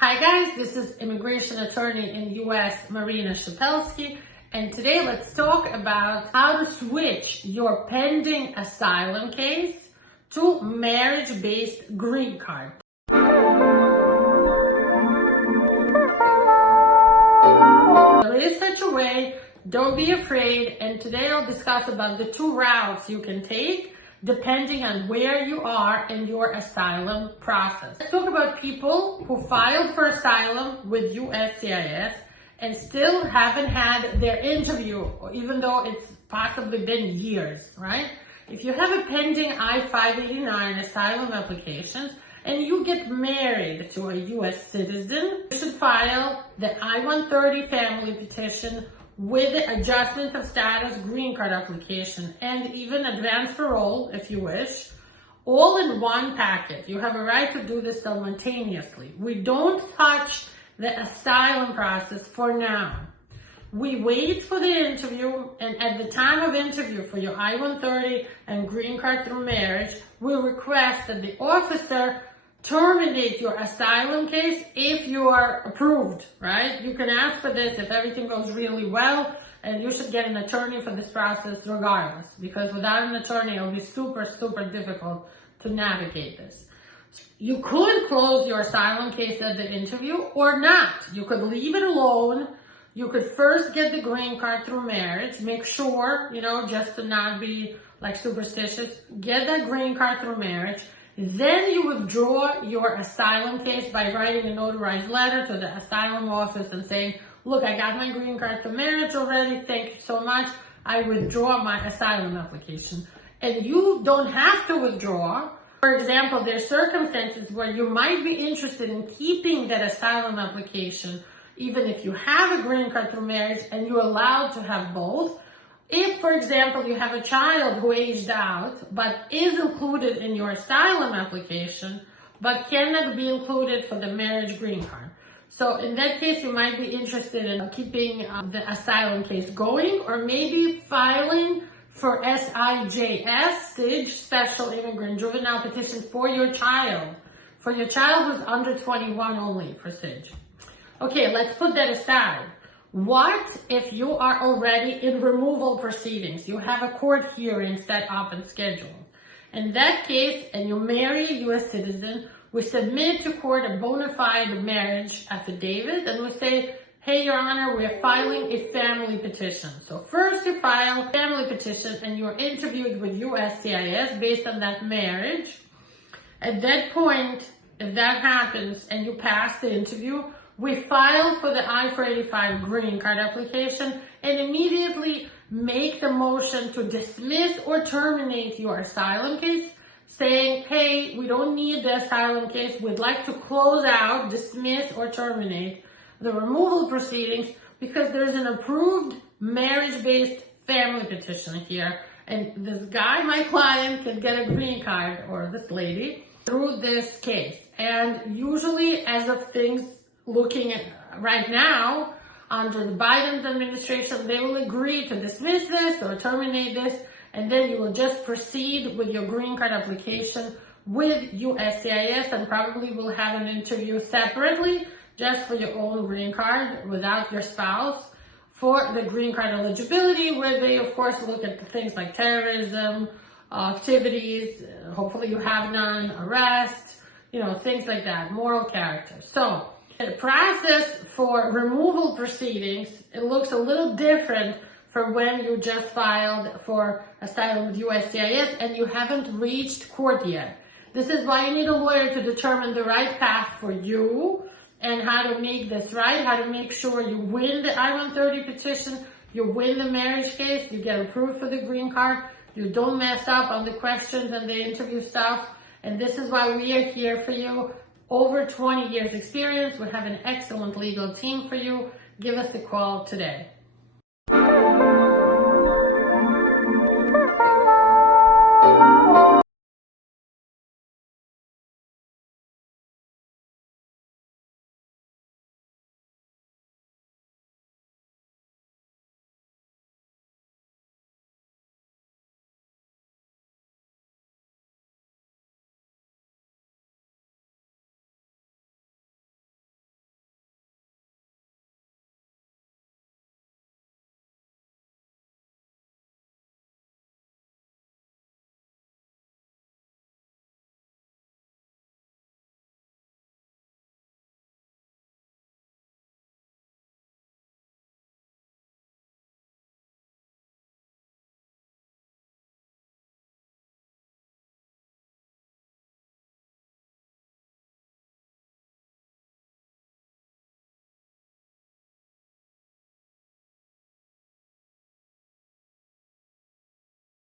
Hi guys, this is immigration attorney in US, Marina Shapelsky, and today let's talk about how to switch your pending asylum case to marriage-based green card. There is such a way, don't be afraid, and today I'll discuss about the two routes you can take depending on where you are in your asylum process. Let's talk about people who filed for asylum with USCIS and still haven't had their interview, even though it's possibly been years, right? If you have a pending I-589 asylum applications and you get married to a US citizen, you should file the I-130 family petition with the adjustment of status green card application and even advance parole if you wish, all in one packet. You have a right to do this simultaneously. We don't touch the asylum process for now. We wait for the interview, and at the time of interview for your I-130 and green card through marriage, we request that the officer terminate your asylum case if you are approved, right? You can ask for this if everything goes really well, and you should get an attorney for this process regardless, because without an attorney, it'll be super difficult to navigate this. You could close your asylum case at the interview or not. You could leave it alone. You could first get the green card through marriage, make sure, just to not be like superstitious, get that green card through marriage. Then you withdraw your asylum case by writing a notarized letter to the asylum office and saying, look, I got my green card for marriage already. Thank you so much. I withdraw my asylum application. And you don't have to withdraw. For example, there's circumstances where you might be interested in keeping that asylum application, even if you have a green card through marriage and you're allowed to have both. If, for example, you have a child who aged out but is included in your asylum application but cannot be included for the marriage green card. So in that case, you might be interested in keeping the asylum case going, or maybe filing for SIJS, SIJ, Special Immigrant Juvenile Petition for your child. For your child who's under 21 only for SIJ. Okay, let's put that aside. What if you are already in removal proceedings? You have a court hearing set up and scheduled. In that case, and you marry a U.S. citizen, we submit to court a bona fide marriage affidavit, and we say, hey, Your Honor, we're filing a family petition. So first you file a family petition and you're interviewed with USCIS based on that marriage. At that point, if that happens and you pass the interview, we file for the I-485 green card application and immediately make the motion to dismiss or terminate your asylum case, saying, hey, we don't need the asylum case. We'd like to close out, dismiss, or terminate the removal proceedings because there's an approved marriage-based family petition here. And this guy, my client, can get a green card, or this lady, through this case. And usually, as of things looking at right now, under the Biden administration, they will agree to dismiss this or terminate this, and then you will just proceed with your green card application with USCIS and probably will have an interview separately just for your own green card without your spouse for the green card eligibility, where they, of course, look at things like terrorism, activities, hopefully you have none, arrest, things like that, moral character. So the process for removal proceedings, it looks a little different from when you just filed for asylum with USCIS and you haven't reached court yet. This is why you need a lawyer to determine the right path for you and how to make this right, how to make sure you win the I-130 petition, you win the marriage case, you get approved for the green card, you don't mess up on the questions and the interview stuff. And this is why we are here for you. Over 20 years experience. We have an excellent legal team for you. Give us a call today.